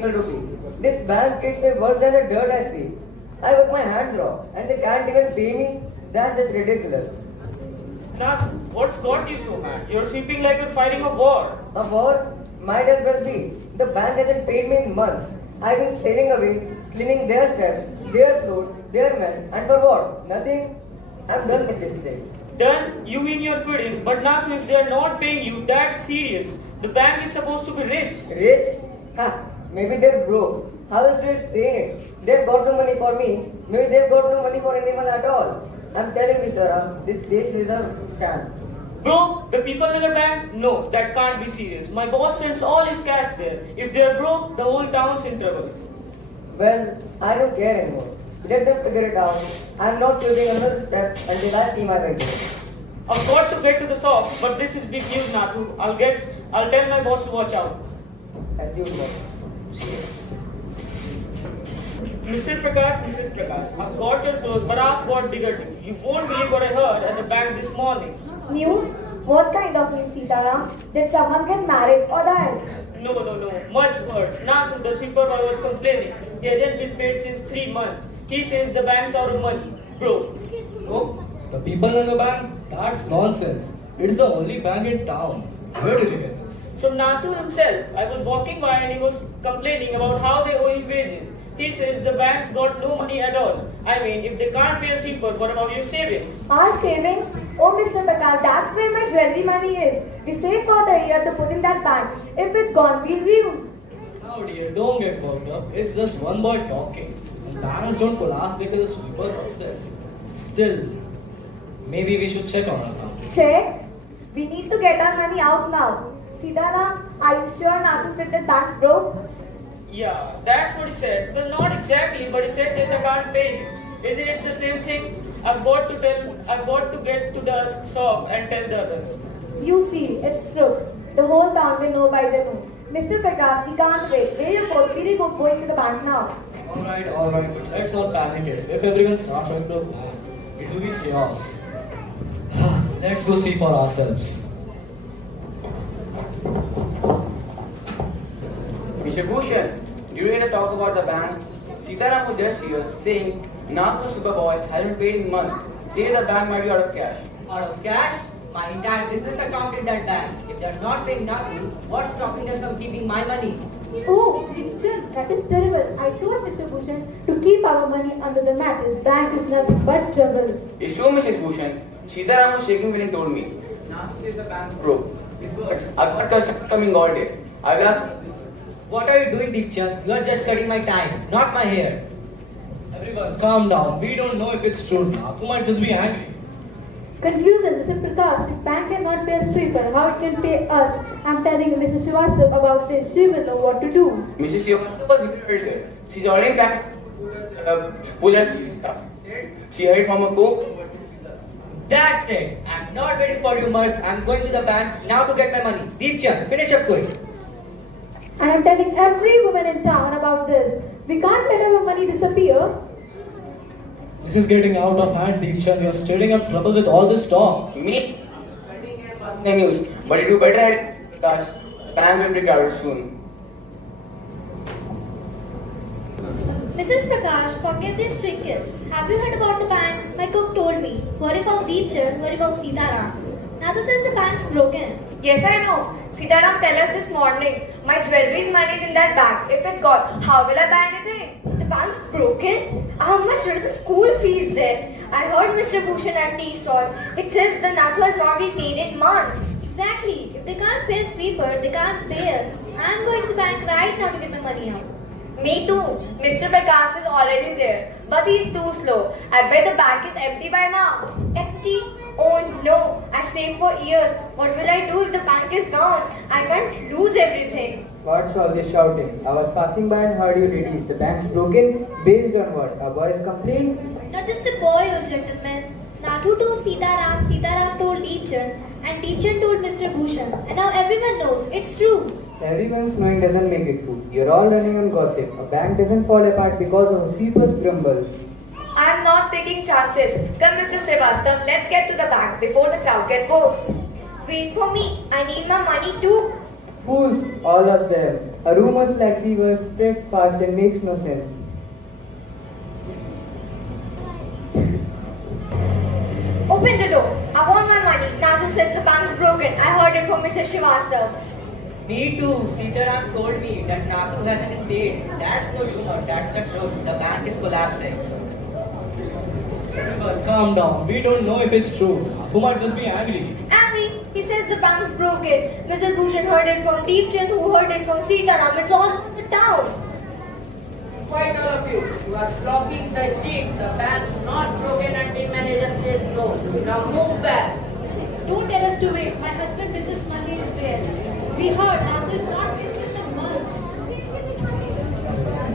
single rupee. This bank treats me worse than the dirt I see. I work my hands raw and they can't even pay me. That's just ridiculous. Now, what's got you so mad? You're sleeping like you're fighting a war. A war? Might as well be. The bank hasn't paid me in months. I've been slaving away, cleaning their steps, their floors, their mess, and for what? Nothing? I'm done with this place. Done? You mean you're quitting, but not if they're not paying you. That's serious. The bank is supposed to be rich. Rich? Ha! Maybe they're broke. How else to explain it? They've got no money for me. Maybe they've got no money for anyone at all. I'm telling you, Sarah, this place is a sham. Bro, the people in the bank? No, that can't be serious. My boss sends all his cash there. If they're broke, the whole town's in trouble. Well, I don't care anymore. Let them figure it out. I'm not taking another step until I see my way there. I've got to get to the shop, but this is big news, Nathu. I'll tell my boss to watch out. As usual. Mrs. Prakash, I've got your clothes, but I've got bigger news. You won't believe what I heard at the bank this morning. News? What kind of news, Sitaram? Did someone get married or die? No. Much worse. Nathu, the supervisor was complaining. He hasn't been paid since 3 months. He says the bank's out of money. Bro. Oh, the people in the bank? That's nonsense. It's the only bank in town. Where did you get this? From Nathu himself, I was walking by and he was complaining about how they owe him wages. He says the bank's got no money at all. I mean, if they can't pay a sweeper, what about your savings? Our savings? Oh, Mr. Prakash, that's where my jewelry money is. We save for the year to put in that bank. If it's gone, we'll reuse. Now dear, don't get worked up. It's just one boy talking. And banks don't collapse because the sweepers are upset. Still, maybe we should check on our account. Check? We need to get our money out now. Sitaram, are you sure Nathu said the bank's broke? Yeah, that's what he said. Well, not exactly, but he said that they can't pay him. Isn't it the same thing? I've got to get to the shop and tell the others. You see, it's true. The whole town will know by the noon. Mr. Prakash, we can't wait. Where you go? We will going to the bank now. Alright, but let's not panic it. If everyone starts going to the bank, it will be chaos. Let's go see for ourselves. Mr. Bhushan, during the talk about the bank, Sitaram was just here saying Nathu Superboy hasn't paid in months. Say the bank might be out of cash. Out of cash? My entire business account in that bank. If they are not paying Nathu, what's stopping them from keeping my money? Oh, Richard, that is terrible. I told Mr. Bhushan to keep our money under the mat. His bank is nothing but trouble. It's true, Mr. Bhushan. Sitaram was shaking when he told me. Nathu is the bank's broke. I've got customers coming all day. I will ask. What are you doing, Deepchand? You are just cutting my time, not my hair. Everyone, calm down. We don't know if it's true now. You might just be angry. Conclusion, Mr. Prakash, if bank cannot pay a sweeper, how it can pay us? I'm telling Mrs. Srivastava about this. She will know what to do. Mrs. Srivastava was very good. She's already back. She heard from a cook. That's it. I'm not waiting for rumors. I'm going to the bank now to get my money. Deepchand, finish up quick. And I'm telling every woman in town about this. We can't let our money disappear. This is getting out of hand, Deepchand. You're stirring up trouble with all this talk. Me? The news. But you do better at cash. Bank will be crowded soon. Mrs. Prakash, forget these trinkets. Have you heard about the bank? My cook told me. Worry about Deepchand, worry about Sitaram. Nathu says the bank's broken. Yes, I know. Sitaram tell us this morning. My jewelry's money is in that bag. If it's gone, how will I buy anything? The bank's broken? How much are the school fees there? I heard Mr. Bhushan at tea stall. It says the Nathu has not been paid in months. Exactly. If they can't pay a sweeper, they can't pay us. I'm going to the bank right now to get my money out. Me too. Mr. Prakash is already there. But he's too slow. I bet the bank is empty by now. Empty? Oh no. I saved for years. What will I do if the bank is gone? I can't lose everything. What's all this shouting? I was passing by and heard you ladies. The bank's broken. Based on what? A boy's complaint? Not just a boy, old gentleman. Nathu told Sitaram, Sitaram told Deepchand, and Deepchand told Mr. Bhushan. And now everyone knows. It's true. Everyone's knowing doesn't make it true. You're all running on gossip. A bank doesn't fall apart because of a sweeper's grumble. I'm not taking chances. Come, Mr. Srivastava, let's get to the bank before the crowd gets worse. Wait for me. I need my money too. Fools, all of them. A rumors like fever spreads fast and makes no sense. Open the door. I want my money. Nathan says the bank's broken. I heard it from Mr. Srivastav. Me too. Sitaram told me that Nathu hasn't been paid. That's no rumor, that's the truth. The bank is collapsing. But calm down. We don't know if it's true. Nathu might just be angry. Angry. He says the bank's broken. Mr. Bhushan heard it from Deepchand, who heard it from Sitaram. It's all in the town. Quite all of you. You are blocking the sheet. The bank's not broken until manager says no. Now move back. Don't tell us to wait. My husband business money is there. We heard Nathu is not paid since a month.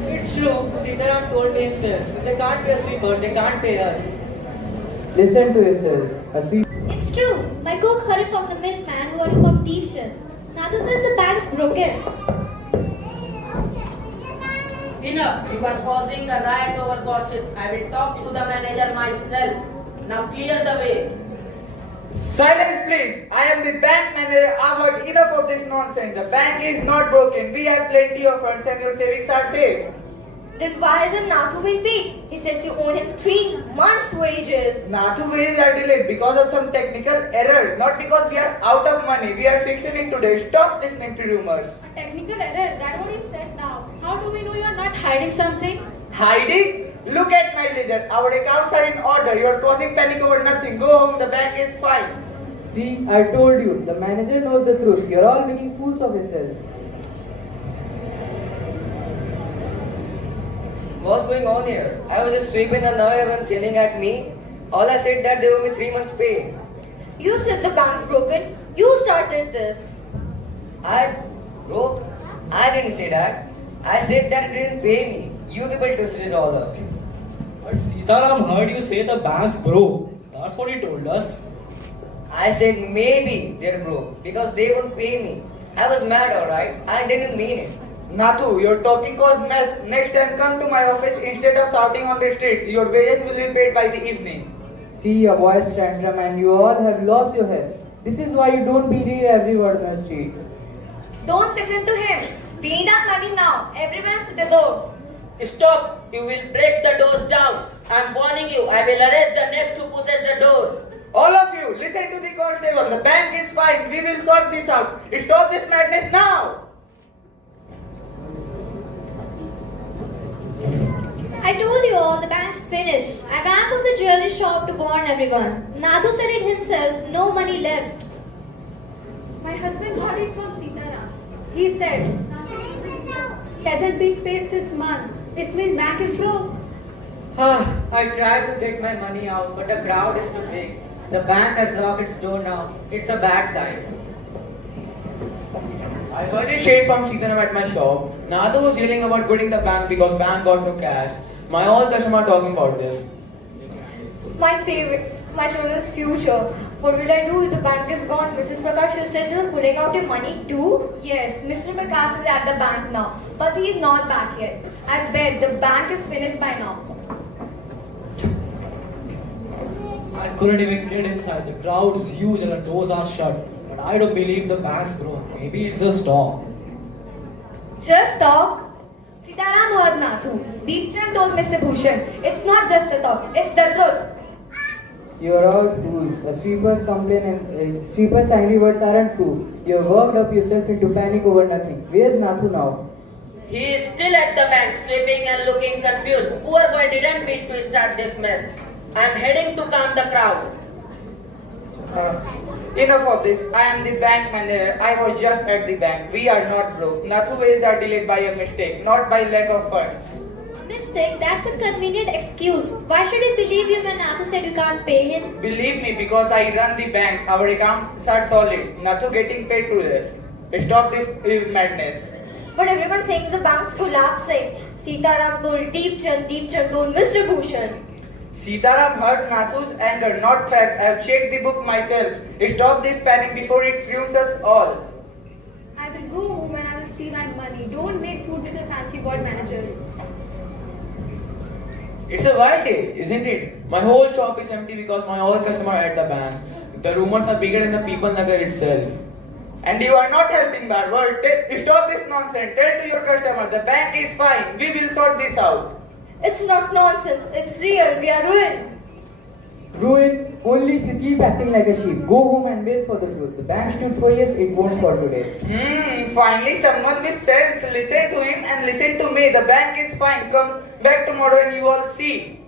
It's true. Sitaram told me himself. They can't pay a sweeper, they can't pay us. Listen to yourself. A sweep It's true. My cook heard it from the milkman who heard it from Deepchand. Nathu says the bank's broken. Enough. You are causing a riot over gossips. I will talk to the manager myself. Now clear the way. Silence, please. I am the bank manager. I've heard enough of this nonsense. The bank is not broken. We have plenty of funds and your savings are safe. Then why hasn't Nathu been paid? He said you owe him 3 months' wages. Nathu wages are delayed because of some technical error, not because we are out of money. We are fixing it today. Stop listening to rumors. A technical error. That's what you said now. How do we know you are not hiding something? Hiding? Look at my ledger. Our accounts are in order. You are causing panic over nothing. Go home. The bank is fine. See, I told you, the manager knows the truth. You're all making fools of yourselves. What's going on here? I was just sweeping and now everyone's yelling at me. All I said that they owe me 3 months pay. You said the bank's broken. You started this. Bro, I didn't say that. I said that it didn't pay me. You people twisted it all up. But Sitaram heard you say the bank's broke. That's what he told us. I said maybe they're broke because they won't pay me. I was mad, alright? I didn't mean it. Nathu, your talking caused mess. Next time come to my office instead of shouting on the street. Your wages will be paid by the evening. See your voice tantrum and you all have lost your heads. This is why you don't believe every word on the street. Don't listen to him. We need our money now. Everyone's to the door. Stop. You will break the doors down. I'm warning you. I will arrest the next who pushes the door. All of you, listen to the constable. The bank is fine. We will sort this out. Stop this madness now. I told you all the bank's finished. I ran from the jewelry shop to warn everyone. Nathu said it himself, no money left. My husband got it from Sitaram. He said, he hasn't been paid since month. It means bank is broke. I tried to get my money out, but the crowd is too big. The bank has locked its door now. It's a bad sign. I heard it straight from Sitaram at my shop. Nathu was yelling about quitting the bank because bank got no cash. My all customers are talking about this. My savings, my children's future. What will I do if the bank is gone? Mrs. Prakash, you said you're pulling out your money too? Yes, Mr. Prakash is at the bank now, but he is not back yet. I bet the bank is finished by now. I couldn't even get inside. The crowd's huge and the doors are shut. But I don't believe the bank's broke. Maybe it's just talk. Just talk. Sitaram heard Nathu. Deepchand told Mr. Bhushan. It's not just a talk, it's the truth. You are all fools. A sweeper's complaint and sweeper's angry words aren't true. You have worked up yourself into panic over nothing. Where's Nathu now? He is still at the bank, sleeping and looking confused. Poor boy didn't mean to start this mess. I am heading to calm the crowd. Enough of this. I am the bank manager. I was just at the bank. We are not broke. Nathu wages are delayed by a mistake, not by lack of funds. Mistake, that's a convenient excuse. Why should we believe you when Nathu said you can't pay him? Believe me, because I run the bank. Our accounts are solid. Nathu getting paid today. Stop this madness. But everyone's saying the bank's collapsing. Sitaram told Deepchand, Deepchand told Mr. Bhushan. Sitaram heard Nathu's anger, not facts. I have checked the book myself. Stop this panic before it ruins us all. I will go home and I will see my money. Don't make food with a fancy board manager. It's a wild day, isn't it? My whole shop is empty because my all customers are at the bank. The rumors are bigger than the people Nagar itself. And you are not helping bad word. Stop this nonsense. Tell to your customer the bank is fine. We will sort this out. It's not nonsense. It's real. We are ruined. Ruined only if you keep acting like a sheep. Go home and wait for the truth. The bank stood for years, it won't for today. Finally someone with sense. Listen to him and listen to me. The bank is fine. Come back tomorrow and you all see.